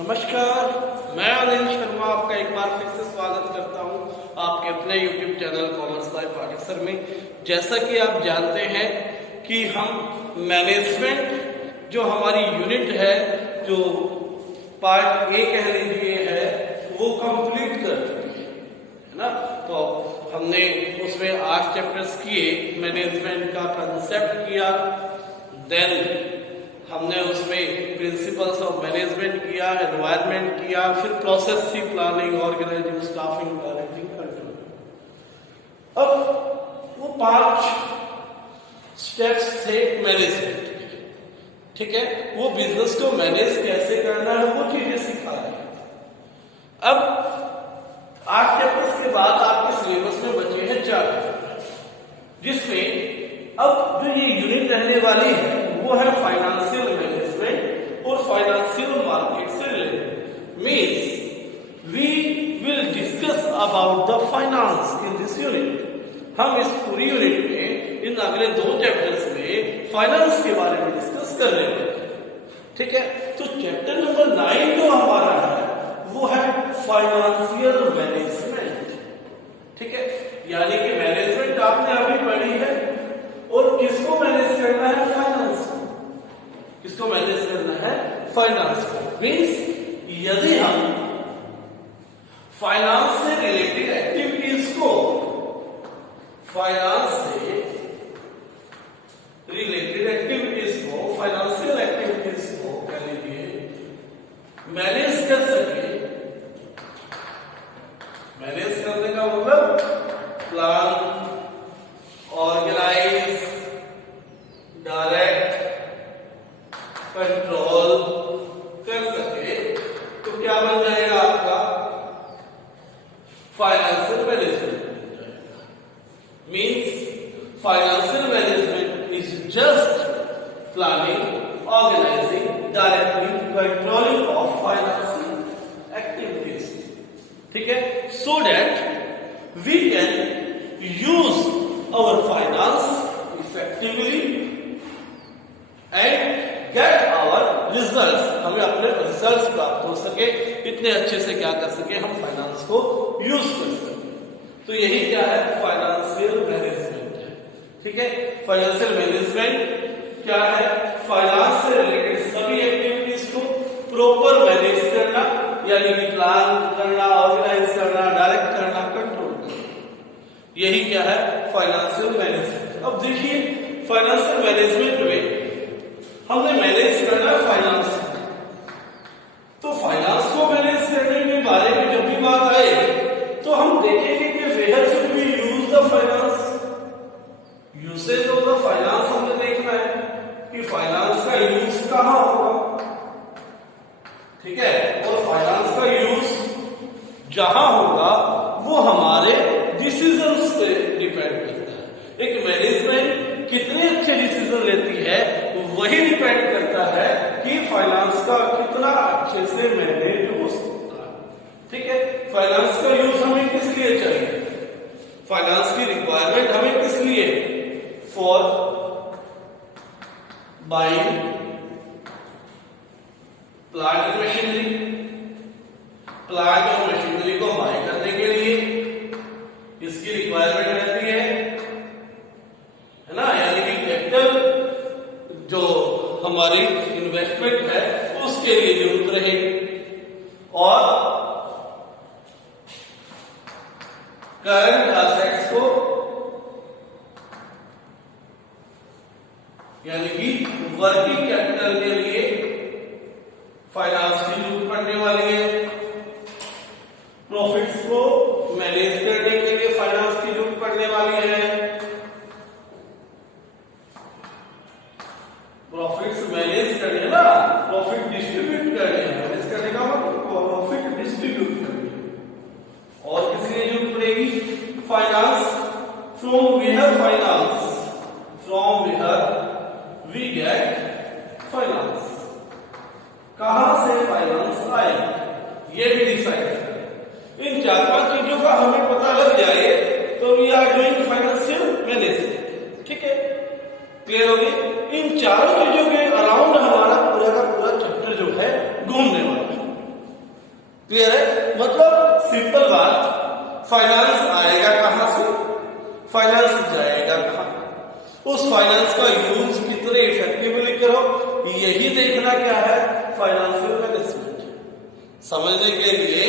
नमस्कार, मैं अनिल शर्मा आपका एक बार फिर से स्वागत करता हूं आपके अपने YouTube channel commerce life professor में। जैसा कि आप जानते हैं कि हम मैनेजमेंट जो हमारी यूनिट है, जो पार्ट ए कह लीजिए है, वो कंप्लीट कर चुके हैं, है ना। तो हमने उसमें 8 चैप्टर्स किए, मैनेजमेंट का कंसेप्ट किया, देन हमने उसमें प्रिंसिपल्स ऑफ मैनेजमेंट किया, एनवायरनमेंट किया, फिर प्रोसेस थी planning, organizing, staffing, directing, control. अब वो 5 स्टेप्स थे मैनेजमेंट के, ठीक है। वो बिजनेस को मैनेज कैसे करना है वो चीजें सिखा रहे हैं। अब 8 चैप्टर्स के बाद आपके सिलेबस में बचे हैं 4 चैप्टर, जिसमें अब जो ये यूनिट रहने वाली है वो है फाइनेंशियल मैनेजमेंट और फाइनेंशियल मार्केट से related. Means we will discuss about the finance in this unit. हम इस पूरी यूनिट में इन अगले 2 चैप्टर्स में फाइनेंस के बारे में डिस्कस कर रहे हैं, ठीक है। तो चैप्टर नंबर 9 जो हमारा है वो है फाइनेंशियल मैनेजमेंट, ठीक है। यानी कि मैनेजमेंट आपने अभी पढ़ी है, और किसको मैनेज करना है? फाइनेंस को। किसको मैनेज करना है? फाइनेंस को। मींस यदि हम फाइनेंस से रिलेटेड एक्टिविटीज को, फाइनेंस से रिलेटेड एक्टिविटीज को, फाइनेंशियल एक्टिविटीज को कह लीजिए मैनेज कर सके। मैनेज करने का मतलब प्लान, ऑर्गेनाइज, डायरेक्ट, कंट्रोल कर सके, तो क्या बन जाएगा आपका? फाइनेंशियल मैनेजमेंट बन जाएगा। Means financial management is just planning, organizing, directing, controlling of financial activities, ठीक है। So that we can use our finance effectively and get our results। हमें अपने रिजल्ट्स प्राप्त हो सके, इतने अच्छे से क्या कर सके, हम फाइनेंस को यूज कर सके। तो यही क्या है? फाइनेंशियल मैनेजमेंट है, ठीक है। फाइनेंशियल मैनेजमेंट क्या है? फाइनेंस से रिलेटेड सभी एक्टिविटीज को प्रॉपर मैनेज करना, यानी कि प्लान करना, ऑर्गेनाइज करना, डायरेक्ट करना, कंट्रोल करना, यही क्या है? Financial management. अब देखिए, फाइनेंशियल मैनेजमेंट में हमने मैनेज करना है फाइनेंस, तो फाइनेंस को मैनेज करने के बारे में जब भी बात आएगी तो हम देखेंगे कि where should we use the finance. Usage of the finance हमने देखना है कि फाइनेंस का यूज कहां होगा, ठीक है। और फाइनेंस का यूज जहां होगा वो हमारे डिसीजंस पे डिपेंड करता है। एक मैनेजमेंट कितने अच्छे डिसीजन लेती है वही डिपेंड करता है कि फाइनेंस का कितना अच्छे से मैनेज हो सकता है, ठीक है। फाइनेंस का यूज हमें किस लिए चाहिए? फाइनेंस की रिक्वायरमेंट हमें किस लिए? For buying plant machinery, plant और मशीनरी को बाय करने के लिए इसकी रिक्वायरमेंट रहती है ना। यानी कि कैपिटल जो हमारी इन्वेस्टमेंट है उसके लिए जरूरत रहेगी, और करंट एसेट्स को, यानी कि वर्किंग कैपिटल के लिए फाइनेंस की जरूरत पड़ने वाली है। प्रॉफिट्स को मैनेज करने के लिए फाइनेंस की जरूरत पड़ने वाली है। प्रॉफिट्स मैनेज करने ना, प्रॉफिट डिस्ट्रीब्यूट करने, मैनेज करने का मतलब प्रॉफिट डिस्ट्रीब्यूट करने। और किसकी जरूरत पड़ेगी? Finance. From where finance, from where we get finance. कहां से फाइनेंस आए ये भी डिसाइड करें। इन 4-5 चीजों का हमें पता लग जाए तो we are doing financial management, ठीक है। क्लियर हो गई? इन चारों चीजों के अराउंड हमारा पूरा का पूरा चैप्टर जो है घूमने वाला है। क्लियर है? मतलब सिंपल बात, फाइनेंस आएगा कहां से, फाइनेंस जाएगा कहां, उस फाइनेंस का यूज कितने इफेक्टिवली करो, यही देखना क्या है, फाइनेंशियल मैनेजमेंट। समझने के लिए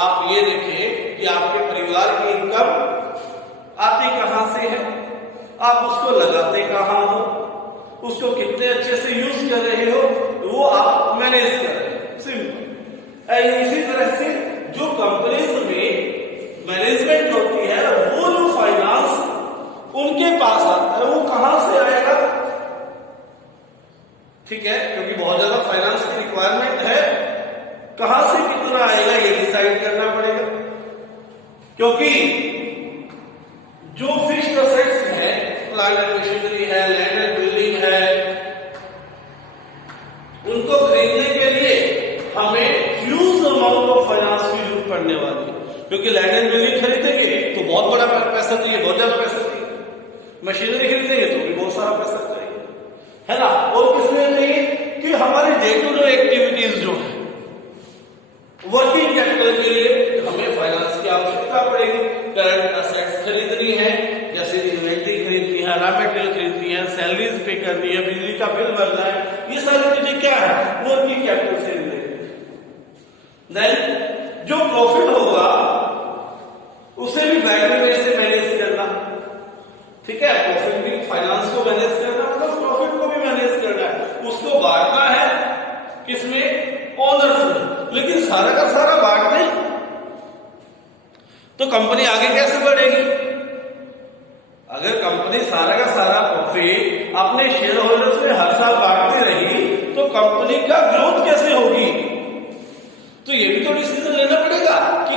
आप ये देखिए कि आपके परिवार की इनकम आती कहां से है, आप उसको लगाते कहां हो, उसको कितने अच्छे से यूज कर रहे हो, वो आप मैनेज कर रहे हो, सिंपल। इसी तरह से जो कंपनीज में मैनेजमेंट होती है, वो जो फाइनेंस उनके पास आता है, वो कहां से आएगा, ठीक है, क्योंकि बहुत ज्यादा फाइनेंस की रिक्वायरमेंट है, कहां से कितना आएगा ये डिसाइड करना पड़ेगा। क्योंकि जो फिक्स्ड असेट्स है, प्लांट एंड मशीनरी है, लैंड एंड बिल्डिंग है, उनको खरीदने के लिए हमें ह्यूज अमाउंट ऑफ फाइनेंस की जरूरत पड़ने वाली है। क्योंकि लैंड एंड बिल्डिंग खरीदेंगे तो बहुत बड़ा पैसा चाहिए, बहुत ज्यादा पैसा चाहिए, मशीनरी खरीदेंगे तो भी बहुत सारा पैसा चाहिए, है ना। और किसमें चाहिए कि हमारी डे टू डे एक्टिविटीज जो है, वर्किंग कैपिटल के लिए हमें फाइनेंस की आवश्यकता पड़ेगी। करंट असेट्स खरीदनी है, जैसे इन्वेंटरी खरीदनी है, रॉ मटेरियल खरीदनी है, सैलरीज पे करनी है, बिजली का बिल भरना है, ये सारी चीजें क्या है, वर्किंग कैपिटल से रिलेटेड। देन जो प्रॉफिट होगा उसे भी बैटरी वे से मैनेज करना, ठीक है, प्रॉफिट भी फाइनेंस को मैनेज करना, प्लस प्रॉफिट को भी मैनेज करना है, उसको बांटना है किसमें, ओनर्स में। लेकिन सारा का सारा बांट नहीं तो कंपनी आगे कैसे बढ़ेगी। अगर कंपनी सारा का सारा प्रॉफिट अपने शेयर होल्डर्स में हर साल बांटती रही तो कंपनी का ग्रोथ कैसे होगी। तो ये भी तो डिसीजन लेना पड़ेगा कि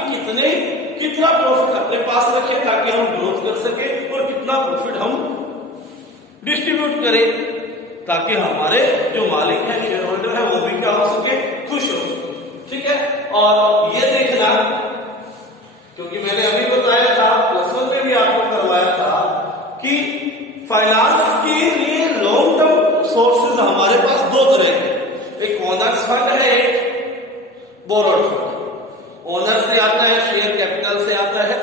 कितना प्रॉफिट अपने पास रखें ताकि हम ग्रोथ कर सके, और कितना प्रॉफिट हम डिस्ट्रीब्यूट करें ताकि हमारे जो मालिक है, शेयर होल्डर है, वो भी क्या हो सके, खुश हो सके, ठीक है। और ये देखना, क्योंकि मैंने अभी बताया था, प्लस वन में भी आपको करवाया था कि फाइनेंस के लिए लॉन्ग टर्म सोर्सेज हमारे पास दो तरह के, एक ओनर्स फंड है, एक बोरोड फंड। ओनर से आता है, शेयर कैपिटल से आता है,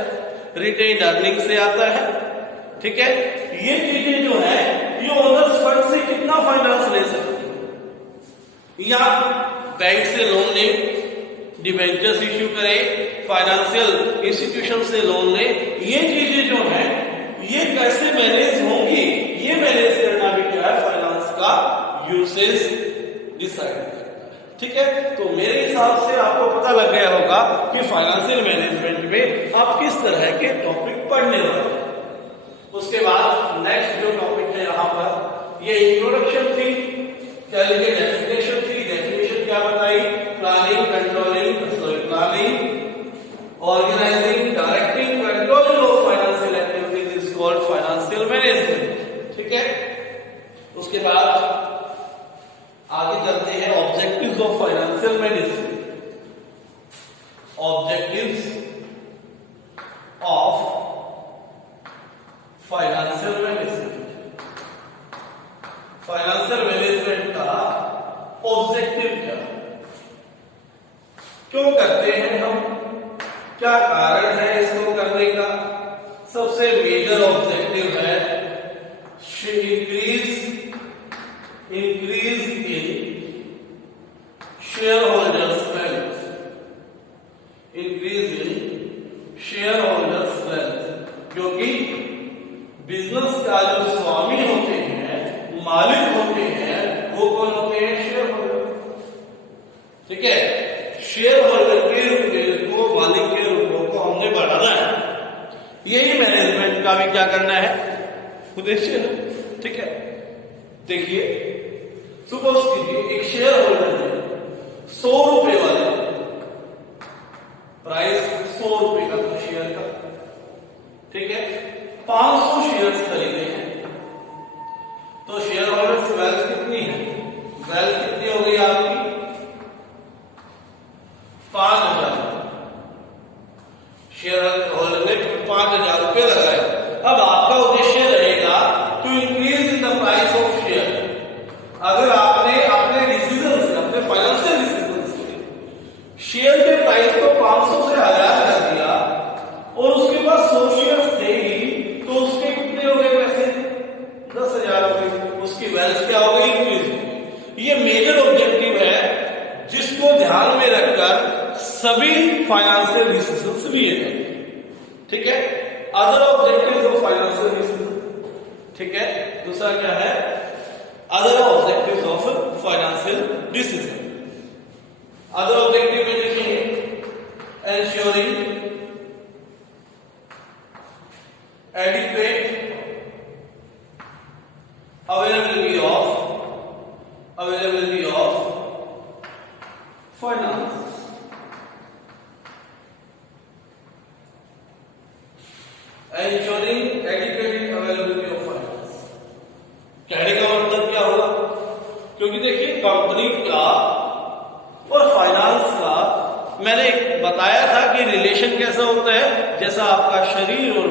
रिटेन्ड अर्निंग से आता है, ठीक है। ये चीजें जो है, ये ओनर्स फंड से कितना फाइनेंस ले सकते हैं, या बैंक से लोन ले, डिबेंचर्स इश्यू करें, फाइनेंशियल इंस्टीट्यूशन से लोन ले, ये चीजें जो है ये कैसे मैनेज होंगी, ये मैनेज करना भी क्या है, फाइनेंस का यूसेज डिसाइड करना है, ठीक है। तो मेरे हिसाब से आपको पता लग गया होगा कि फाइनेंशियल मैनेजमेंट में आप किस तरह के टॉपिक पढ़ने वाले हैं। उसके बाद नेक्स्ट जो टॉपिक है यहाँ पर, ये इंट्रोडक्शन थी, चलिए डेफिनेशन थी, डेफिनेशन क्या बताई, planning, controlling, planning, organizing, directing, controlling of financial activities is called financial management, ठीक है। उसके बाद आगे चलते हैं objectives of financial management. Objectives of financial management, financial management का ऑब्जेक्टिव क्या, क्यों करते हैं हम, क्या कारण है इसको करने का। सबसे मेजर ऑब्जेक्टिव है increase in share holders wealth, increase in share holders wealth, क्योंकि बिजनेस का जो स्वामी होते हैं, मालिक होते हैं, वो कौन होते हैं, शेयर होल्डर, ठीक है। शेयर होल्डर के रूप को, मालिक के रूपों को हमने बढ़ाना है, यही मैनेजमेंट का भी क्या करना है, उद्देश्य है, ठीक है। देखिए, सपोज कीजिए एक शेयर होल्डर ने 100 रुपए वाले, प्राइस 100 रुपए का था शेयर का, ठीक है, 500 शेयर्स खरीदे हैं, तो शेयर होल्डर्स वेल्थ कितनी है, वेल्थ कितनी हो गई आपकी, 5000। शेयर होल्डर ने 5000 रुपए लगाए। अब आपका उद्देश्य रहेगा to increase in the price of share. अगर आपने अपने डिसीजन से, अपने फाइनेंशियल डिसीजन से शेयर के प्राइस वेल्थ क्या होगी, इंक्रीज होगी। ये मेजर ऑब्जेक्टिव है जिसको ध्यान में रखकर सभी फाइनेंशियल डिसीजंस लिए जाएंगे। ठीक है, other objective of financial decision. ठीक है, दूसरा क्या है, other objective of financial decision. Other objective में देखेंगे ensuring adequate availability of finance, ensuring adequate availability of finance। कहने का मतलब क्या होगा, क्योंकि देखिए कंपनी का और फाइनेंस का मैंने बताया था कि रिलेशन कैसा होता है, जैसा आपका शरीर और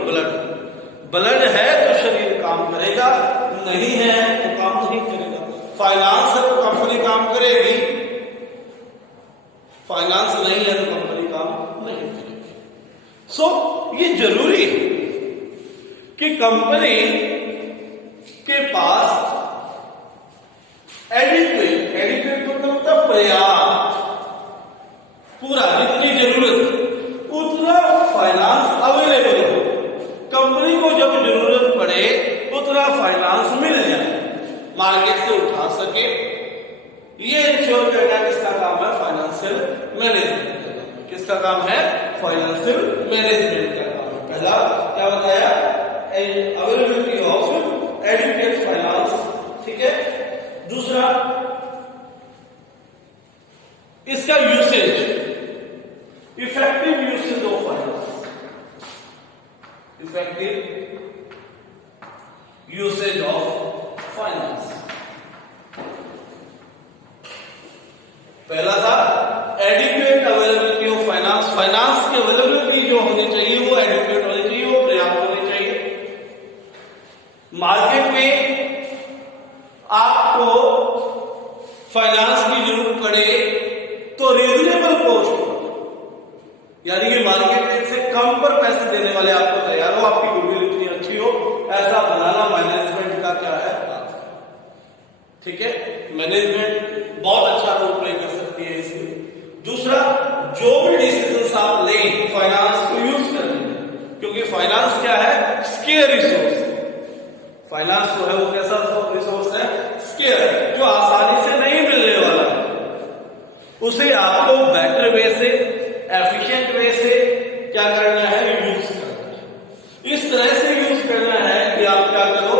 ब्लड है तो शरीर काम करेगा, नहीं है तो काम नहीं करेगा। फाइनेंस है तो कंपनी काम करेगी, फाइनेंस नहीं है तो कंपनी काम नहीं करेगी। सो ये जरूरी है कि कंपनी के पास एडिक्वेट मतलब पर्याप्त, पूरा जितनी जरूरत उतना फाइनेंस अवेलेबल हो, कंपनी को जब जरूरत पड़े उतना फाइनेंस मिल जाए, मार्केट से उठा सके। ये इंश्योर करना किसका काम है, फाइनेंशियल मैनेजमेंट का काम। किसका काम है, फाइनेंशियल मैनेजमेंट का काम है। पहला क्या बताया, अवेलेबिलिटी ऑफ एडिक्वेट फाइनेंस। ठीक है, दूसरा इसका usage, effective usage of finance, effective usage of finance. पहला था adequate availability of finance. Finance की अवेलेबिलिटी जो होनी चाहिए वो एडिक्वेट होनी चाहिए, वो पर्याप्त होनी चाहिए। मार्केट में आपको फाइनेंस की जरूरत पड़े तो रीजनेबल कॉस्ट, यानी कि मार्केट रेट से कम पर पैसे देने वाले आपको तैयार हो, आपकी गुडविल इतनी अच्छी हो, ऐसा बनाना मैनेजमेंट का क्या है। ठीक है, मैनेजमेंट बहुत अच्छा रोल प्ले कर सकती है इसमें। दूसरा, जो भी डिसीजंस आप लें फाइनेंस को यूज करने, क्योंकि फाइनेंस क्या है, स्केयर रिसोर्स। फाइनेंस जो है वो कैसा रिसोर्स है, स्केयर, जो आसानी से नहीं मिलने वाला है, उसे आपको बेटर वे से, एफिशिएंट वे से क्या करना है, यूज करना है। इस तरह से यूज करना है कि आप क्या करो,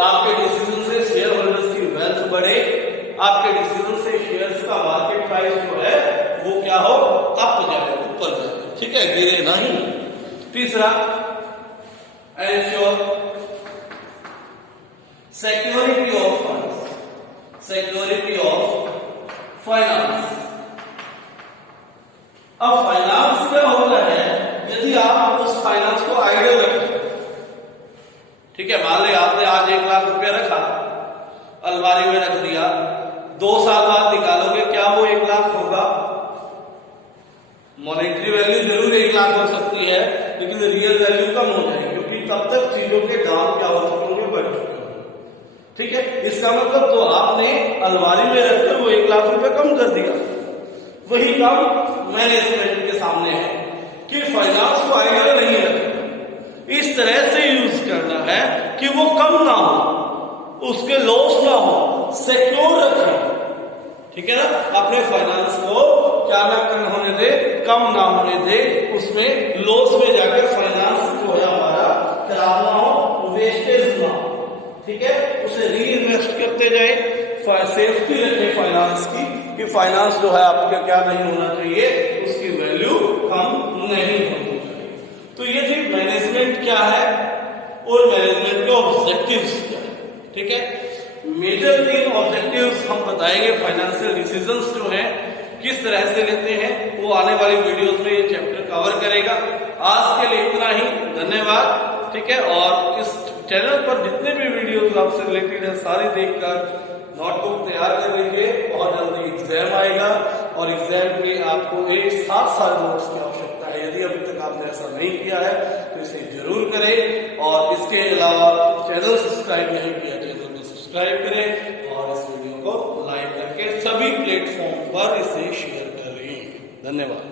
आपके डिसीजन से शेयर होल्डर्स की वेल्थ बढ़े, आपके डिसीजन से शेयर्स का मार्केट प्राइस जो है वो क्या हो, अप जाए, ऊपर जाए। ठीक है, गिरे नहीं। तीसरा, ensure security of funds, security of finance. अब फाइनेंस क्या होता है, यदि आप उस फाइनेंस को आइडल रखें, ठीक है, मान ली आपने आज 1 लाख रुपया रखा, अलमारी में रख दिया, 2 साल बाद निकालोगे, क्या वो 1 लाख होगा? मॉनेटरी वैल्यू जरूर 1 लाख हो सकती है, लेकिन रियल वैल्यू कम हो जाएगी, क्योंकि तब तक चीजों के दाम क्या हो चुके होंगे, बढ़ चुके होंगे। ठीक है, इसका मतलब तो आपने अलमारी में रखकर वो 1 लाख रुपए कम कर दिया। वही काम मैनेजमेंट के सामने है कि फाइनेंस को आइडियल नहीं रखना, इस तरह से यूज करना है कि वो कम ना हो, उसके लॉस ना हो, सिक्योर रखें। ठीक है ना, अपने फाइनेंस को क्या ना होने दे, कम ना होने दे, उसमें लॉस में जाकर फाइनेंस जो है हमारा खराब ना हो, वेस्टेज ना हो। ठीक है, उसे री इन्वेस्ट करते जाए, सेफ्टी रखें फाइनेंस की, कि फाइनेंस जो है आपका क्या नहीं होना चाहिए, उसकी वैल्यू कम नहीं होनी चाहिए। तो ये थी मैनेजमेंट क्या है और मैनेजमेंट के ऑब्जेक्टिव्स क्या है। ठीक है, मेजर 3 ऑब्जेक्टिव्स हम बताएंगे। फाइनेंशियल डिसीजंस जो हैं किस तरह से लेते हैं वो आने वाली वीडियोस में ये चैप्टर कवर करेगा। आज के लिए इतना ही, धन्यवाद। ठीक है, और इस चैनल पर जितने भी वीडियोस आपसे रिलेटेड है सारे देखकर नोटबुक तैयार कर लीजिए। बहुत जल्दी एग्जाम आएगा और एग्जाम के आपको एक साथ नोट्स की आवश्यकता है। यदि अभी तक आपने ऐसा नहीं किया है तो इसे जरूर करें, और इसके अलावा चैनल सब्सक्राइब नहीं किया, चैनल को सब्सक्राइब करें और इस वीडियो को लाइक करके सभी प्लेटफॉर्म पर इसे शेयर करें। धन्यवाद।